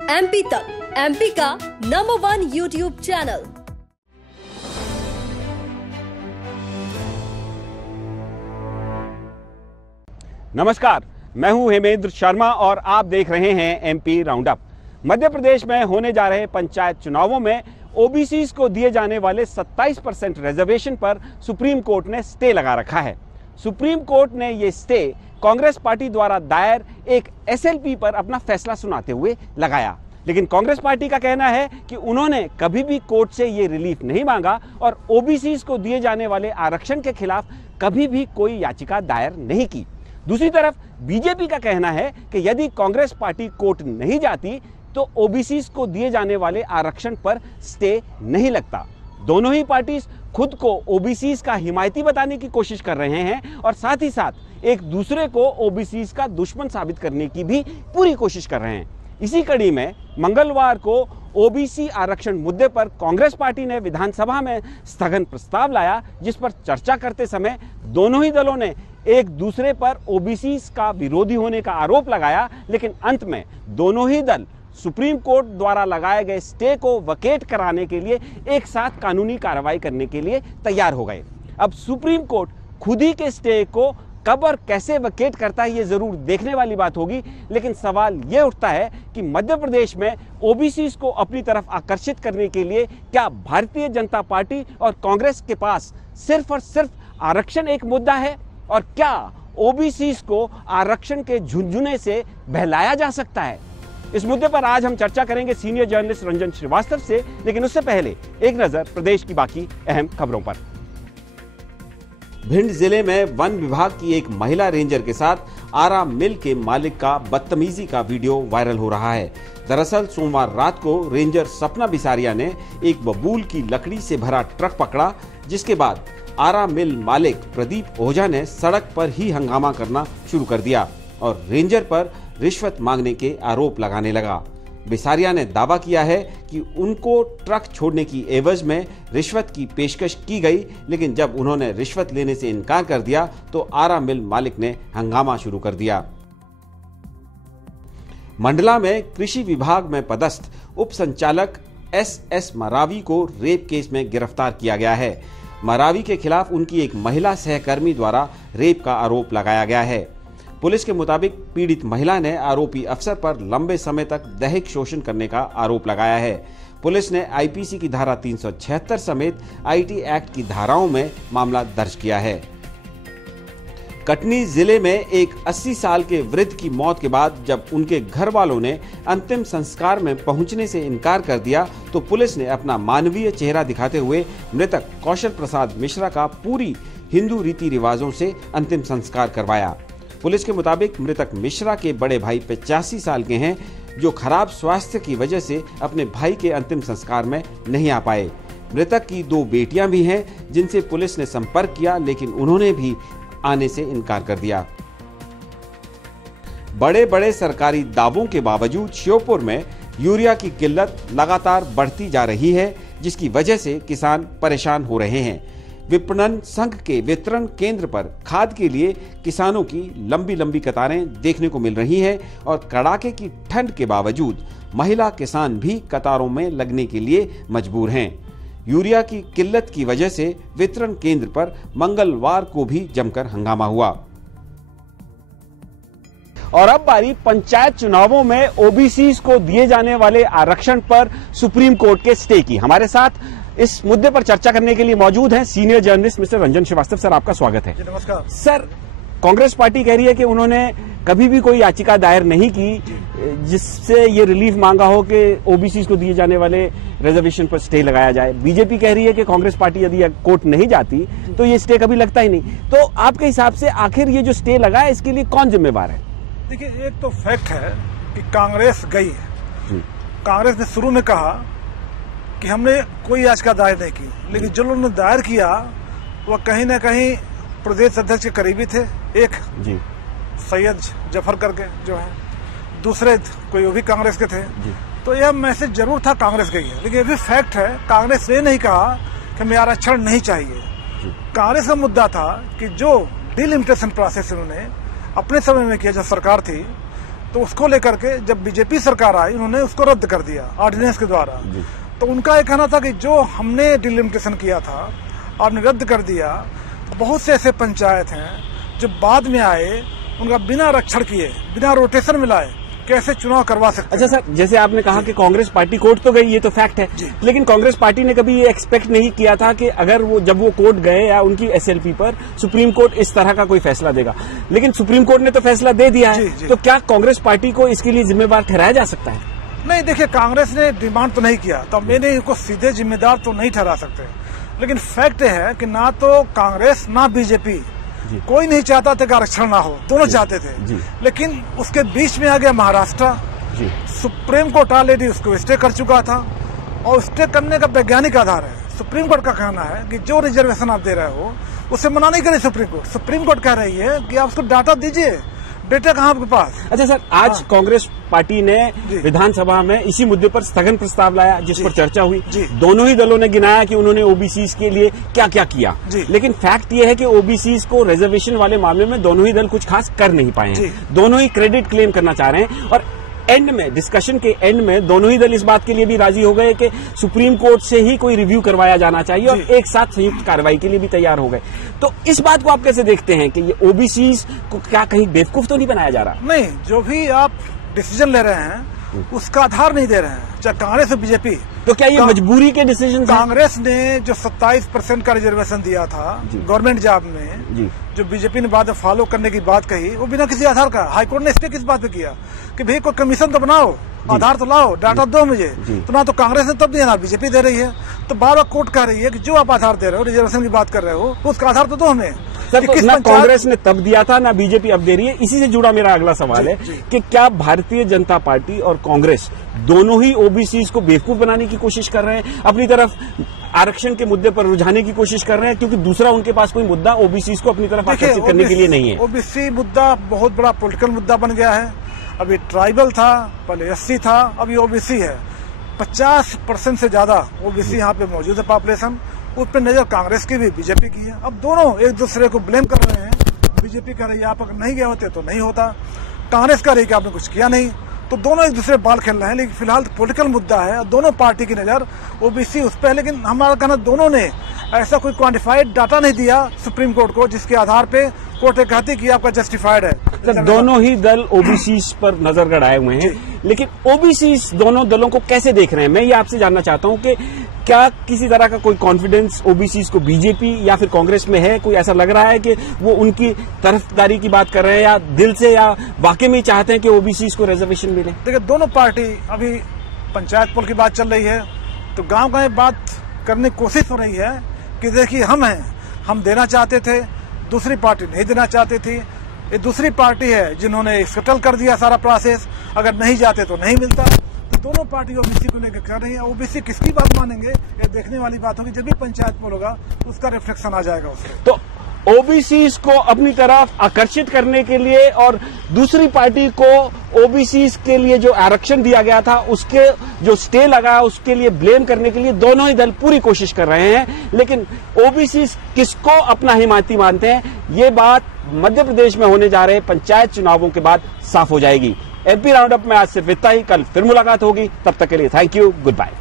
MP तक, MP का number 1 YouTube channel. नमस्कार, मैं हूं हेमेंद्र शर्मा और आप देख रहे हैं एमपी राउंडअप। मध्य प्रदेश में होने जा रहे पंचायत चुनावों में ओबीसीज को दिए जाने वाले 27% रिजर्वेशन पर सुप्रीम कोर्ट ने स्टे लगा रखा है। सुप्रीम कोर्ट ने ये स्टे कांग्रेस पार्टी द्वारा दायर एक एसएलपी पर अपना फैसला सुनाते हुए लगाया, लेकिन कांग्रेस पार्टी का कहना है कि उन्होंने कभी भी कोर्ट से ये रिलीफ नहीं मांगा और ओबीसीज को दिए जाने वाले आरक्षण के खिलाफ कभी भी कोई याचिका दायर नहीं की। दूसरी तरफ बीजेपी का कहना है कि यदि कांग्रेस पार्टी कोर्ट नहीं जाती तो ओबीसीज को दिए जाने वाले आरक्षण पर स्टे नहीं लगता। दोनों ही पार्टीज खुद को ओबीसीज का हिमायती बताने की कोशिश कर रहे हैं और साथ ही साथ एक दूसरे को ओबीसीज का दुश्मन साबित करने की भी पूरी कोशिश कर रहे हैं। इसी कड़ी में मंगलवार को ओबीसी आरक्षण मुद्दे पर कांग्रेस पार्टी ने विधानसभा में स्थगन प्रस्ताव लाया, जिस पर चर्चा करते समय दोनों ही दलों ने एक दूसरे पर ओबीसी का विरोधी होने का आरोप लगाया, लेकिन अंत में दोनों ही दल सुप्रीम कोर्ट द्वारा लगाए गए स्टे को वकेट कराने के लिए एक साथ कानूनी कार्रवाई करने के लिए तैयार हो गए। अब सुप्रीम कोर्ट खुद ही के स्टे को कब और कैसे वकेट करता है ये जरूर देखने वाली बात होगी, लेकिन सवाल ये उठता है कि मध्य प्रदेश में ओबीसी को अपनी तरफ आकर्षित करने के लिए क्या भारतीय जनता पार्टी और कांग्रेस के पास सिर्फ और सिर्फ आरक्षण एक मुद्दा है, और क्या ओबीसी को आरक्षण के झुंझुने से बहलाया जा सकता है? इस मुद्दे पर आज हम चर्चा करेंगे सीनियर जर्नलिस्ट रंजन श्रीवास्तव से, लेकिन उससे पहले एक नजर प्रदेश की बाकी अहम खबरों पर। भिंड जिले में वन विभाग की एक महिला रेंजर के साथ आरा मिल के मालिक का बदतमीजी का वीडियो वायरल हो रहा है। दरअसल सोमवार रात को रेंजर सपना बिसारिया ने एक बबूल की लकड़ी से भरा ट्रक पकड़ा, जिसके बाद आरा मिल मालिक प्रदीप ओझा ने सड़क पर ही हंगामा करना शुरू कर दिया और रेंजर पर रिश्वत मांगने के आरोप लगाने लगा। बिसारिया ने दावा किया है कि उनको ट्रक छोड़ने की एवज में रिश्वत की पेशकश की गई, लेकिन जब उन्होंने रिश्वत लेने से इनकार कर दिया तो आरा मिल मालिक ने हंगामा शुरू कर दिया। मंडला में कृषि विभाग में पदस्थ उप संचालक एस मरावी को रेप केस में गिरफ्तार किया गया है। मरावी के खिलाफ उनकी एक महिला सहकर्मी द्वारा रेप का आरोप लगाया गया है। पुलिस के मुताबिक पीड़ित महिला ने आरोपी अफसर पर लंबे समय तक दैहिक शोषण करने का आरोप लगाया है। पुलिस ने आईपीसी की धारा 376 समेत आईटी एक्ट की धाराओं में मामला दर्ज किया है। कटनी जिले में एक 80 साल के वृद्ध की मौत के बाद जब उनके घर वालों ने अंतिम संस्कार में पहुंचने से इनकार कर दिया तो पुलिस ने अपना मानवीय चेहरा दिखाते हुए मृतक कौशल प्रसाद मिश्रा का पूरी हिंदू रीति रिवाजों से अंतिम संस्कार करवाया। पुलिस के मुताबिक मृतक मिश्रा के बड़े भाई 85 साल के हैं, जो खराब स्वास्थ्य की वजह से अपने भाई के अंतिम संस्कार में नहीं आ पाए। मृतक की 2 बेटियां भी हैं, जिनसे पुलिस ने संपर्क किया, लेकिन उन्होंने भी आने से इनकार कर दिया। बड़े बड़े सरकारी दावों के बावजूद श्योपुर में यूरिया की किल्लत लगातार बढ़ती जा रही है, जिसकी वजह से किसान परेशान हो रहे हैं। विपणन संघ के वितरण केंद्र पर खाद के लिए किसानों की लंबी लंबी कतारें देखने को मिल रही हैं और कड़ाके की ठंड के बावजूद महिला किसान भी कतारों में लगने के लिए मजबूर हैं। यूरिया की किल्लत की वजह से वितरण केंद्र पर मंगलवार को भी जमकर हंगामा हुआ। और अब बारी पंचायत चुनावों में ओबीसी को दिए जाने वाले आरक्षण पर सुप्रीम कोर्ट के स्टे की। हमारे साथ इस मुद्दे पर चर्चा करने के लिए मौजूद हैं senior journalist mister Ranjan Srivastava. Sir, आपका स्वागत है। नमस्कार सर। कांग्रेस पार्टी कह रही है कि उन्होंने कभी भी कोई याचिका दायर नहीं की जिससे ये रिलीफ मांगा हो कि ओबीसी को दिए जाने वाले रिजर्वेशन पर स्टे लगाया जाए। बीजेपी कह रही है कि कांग्रेस पार्टी यदि कोर्ट नहीं जाती तो ये स्टे कभी लगता ही नहीं। तो आपके हिसाब से आखिर ये जो स्टे लगा है इसके लिए कौन जिम्मेवार है? देखिए, एक तो फैक्ट है कि कांग्रेस गई है। कांग्रेस ने शुरू में कहा कि हमने कोई याचिका दायर नहीं की, लेकिन जो लोगों ने दायर किया वह कहीं ना कहीं प्रदेश अध्यक्ष के करीबी थे। एक जी सैयद जफर करके जो है, दूसरे कोई वो भी कांग्रेस के थे। तो यह मैसेज जरूर था कांग्रेस गई है, लेकिन ये भी फैक्ट है कांग्रेस ने नहीं कहा कि हमें आरक्षण नहीं चाहिए। कांग्रेस का मुद्दा था कि जो डिलिमिटेशन प्रोसेस उन्होंने अपने समय में किया, जब सरकार थी, तो उसको लेकर के जब बीजेपी सरकार आई उन्होंने उसको रद्द कर दिया ऑर्डिनेंस के द्वारा। तो उनका ये कहना था कि जो हमने डिलिमिटेशन किया था आपने रद्द कर दिया। बहुत से ऐसे पंचायत हैं जो बाद में आए, उनका बिना आरक्षण किए, बिना रोटेशन मिलाए कैसे चुनाव करवा सकते हैं। अच्छा सर, जैसे आपने कहा कि कांग्रेस पार्टी कोर्ट तो गई, ये तो फैक्ट है, लेकिन कांग्रेस पार्टी ने कभी ये एक्सपेक्ट नहीं किया था कि अगर वो जब वो कोर्ट गए या उनकी एसएलपी पर सुप्रीम कोर्ट इस तरह का कोई फैसला देगा, लेकिन सुप्रीम कोर्ट ने तो फैसला दे दिया है। तो क्या कांग्रेस पार्टी को इसके लिए जिम्मेवार ठहराया जा सकता है? नहीं, देखिए कांग्रेस ने डिमांड तो नहीं किया, तो मैंने इनको सीधे जिम्मेदार तो नहीं ठहरा सकते, लेकिन फैक्ट है कि ना तो कांग्रेस ना बीजेपी कोई नहीं चाहता था कि आरक्षण ना हो, दोनों चाहते थे। लेकिन उसके बीच में आ गया महाराष्ट्र, सुप्रीम कोर्ट ऑलरेडी उसको स्टे कर चुका था, और स्टे करने का वैज्ञानिक आधार है। सुप्रीम कोर्ट का कहना है कि जो रिजर्वेशन आप दे रहे हो उसे मना नहीं करे सुप्रीम कोर्ट। सुप्रीम कोर्ट कह रही है कि आप उसको डाटा दीजिए, डेटा कहाँ आपके पास। अच्छा सर, आज कांग्रेस पार्टी ने विधानसभा में इसी मुद्दे पर स्थगन प्रस्ताव लाया, जिस पर चर्चा हुई। दोनों ही दलों ने गिनाया कि उन्होंने ओबीसीज के लिए क्या क्या किया, लेकिन फैक्ट ये है कि ओबीसीज को रिजर्वेशन वाले मामले में दोनों ही दल कुछ खास कर नहीं पाए हैं। दोनों ही क्रेडिट क्लेम करना चाह रहे हैं, और एंड में, डिस्कशन के एंड में दोनों ही दल इस बात के लिए भी राजी हो गए कि सुप्रीम कोर्ट से ही कोई रिव्यू करवाया जाना चाहिए, और एक साथ संयुक्त कार्रवाई के लिए भी तैयार हो गए। तो इस बात को आप कैसे देखते हैं कि ये ओबीसीज को क्या कहीं बेवकूफ तो नहीं बनाया जा रहा? नहीं, जो भी आप डिसीजन ले रहे हैं उसका आधार नहीं दे रहे हैं, चाहे कांग्रेस और बीजेपी। तो क्या ये मजबूरी के डिसीजन? कांग्रेस ने जो 27% का रिजर्वेशन दिया था गवर्नमेंट जॉब में, जो बीजेपी ने बाद में फॉलो करने की बात कही, वो बिना किसी आधार का। हाईकोर्ट ने स्टे किस बात पे किया कि भाई कोई कमीशन तो बनाओ, आधार तो लाओ, डाटा दो मुझे। तो ना तो कांग्रेस ने तब दिया ना बीजेपी दे रही है। तो बार बार कोर्ट कह रही है कि जो आप आधार दे रहे हो, रिजर्वेशन की बात कर रहे हो, उसका आधार तो दो हमें। सर, तो ना कांग्रेस ने तब दिया था ना बीजेपी अब दे रही है। इसी से जुड़ा मेरा अगला सवाल है कि क्या भारतीय जनता पार्टी और कांग्रेस दोनों ही ओबीसीज को बेवकूफ बनाने की कोशिश कर रहे हैं, अपनी तरफ आरक्षण के मुद्दे पर रुझाने की कोशिश कर रहे हैं, क्योंकि दूसरा उनके पास कोई मुद्दा ओबीसीज को अपनी तरफ आकर्षित करने के लिए नहीं है? ओबीसी मुद्दा बहुत बड़ा पॉलिटिकल मुद्दा बन गया है। अभी ट्राइबल था, पहले एससी था, अभी ओबीसी है। 50% से ज्यादा ओबीसी यहाँ पे मौजूद है पॉपुलेशन। उस पर नजर कांग्रेस की भी, बीजेपी की है। अब दोनों एक दूसरे को ब्लेम कर रहे हैं। बीजेपी कह रही है आप अगर नहीं गए होते तो नहीं होता, कांग्रेस कह रही है कि आपने कुछ किया नहीं। तो दोनों एक दूसरे बाल खेल रहे हैं, लेकिन फिलहाल पॉलिटिकल मुद्दा है। दोनों पार्टी की नजर ओबीसी उस पर, लेकिन हमारा कहना दोनों ने ऐसा कोई क्वांटिफाइड डाटा नहीं दिया सुप्रीम कोर्ट को जिसके आधार पे कोर्ट कहती कि आपका जस्टिफाइड है। सर, दोनों ही दल ओबीसीज पर नजर गड़ाए हुए हैं, लेकिन ओबीसीज दोनों दलों को कैसे देख रहे हैं? मैं ये आपसे जानना चाहता हूं कि क्या किसी तरह का कोई कॉन्फिडेंस ओबीसीज को बीजेपी या फिर कांग्रेस में है? कोई ऐसा लग रहा है कि वो उनकी तरफदारी की बात कर रहे हैं, या दिल से या वाकई में चाहते हैं कि ओबीसीज को रिजर्वेशन मिले? देखिए, दोनों पार्टी अभी पंचायत पोल की बात चल रही है, तो गांव गांव बात करने की कोशिश हो रही है कि देखिए हम देना चाहते थे, दूसरी पार्टी नहीं देना चाहती थी। ये दूसरी पार्टी है जिन्होंने सेटल कर दिया सारा प्रोसेस, अगर नहीं जाते तो नहीं मिलता। तो दोनों पार्टी ओबीसी को लेकर कर रही है। ओबीसी किसकी बात मानेंगे ये देखने वाली बात होगी। जब भी पंचायत पोल होगा उसका रिफ्लेक्शन आ जाएगा उसमें। तो ओबीसीज को अपनी तरफ आकर्षित करने के लिए और दूसरी पार्टी को ओबीसीज के लिए जो आरक्षण दिया गया था उसके जो स्टे लगा उसके लिए ब्लेम करने के लिए दोनों ही दल पूरी कोशिश कर रहे हैं, लेकिन ओबीसीज किसको अपना हिमायती मानते हैं ये बात मध्य प्रदेश में होने जा रहे पंचायत चुनावों के बाद साफ हो जाएगी। एमपी राउंड अप में आज सिर्फ इतना ही, कल फिर मुलाकात होगी। तब तक के लिए थैंक यू, गुड बाय।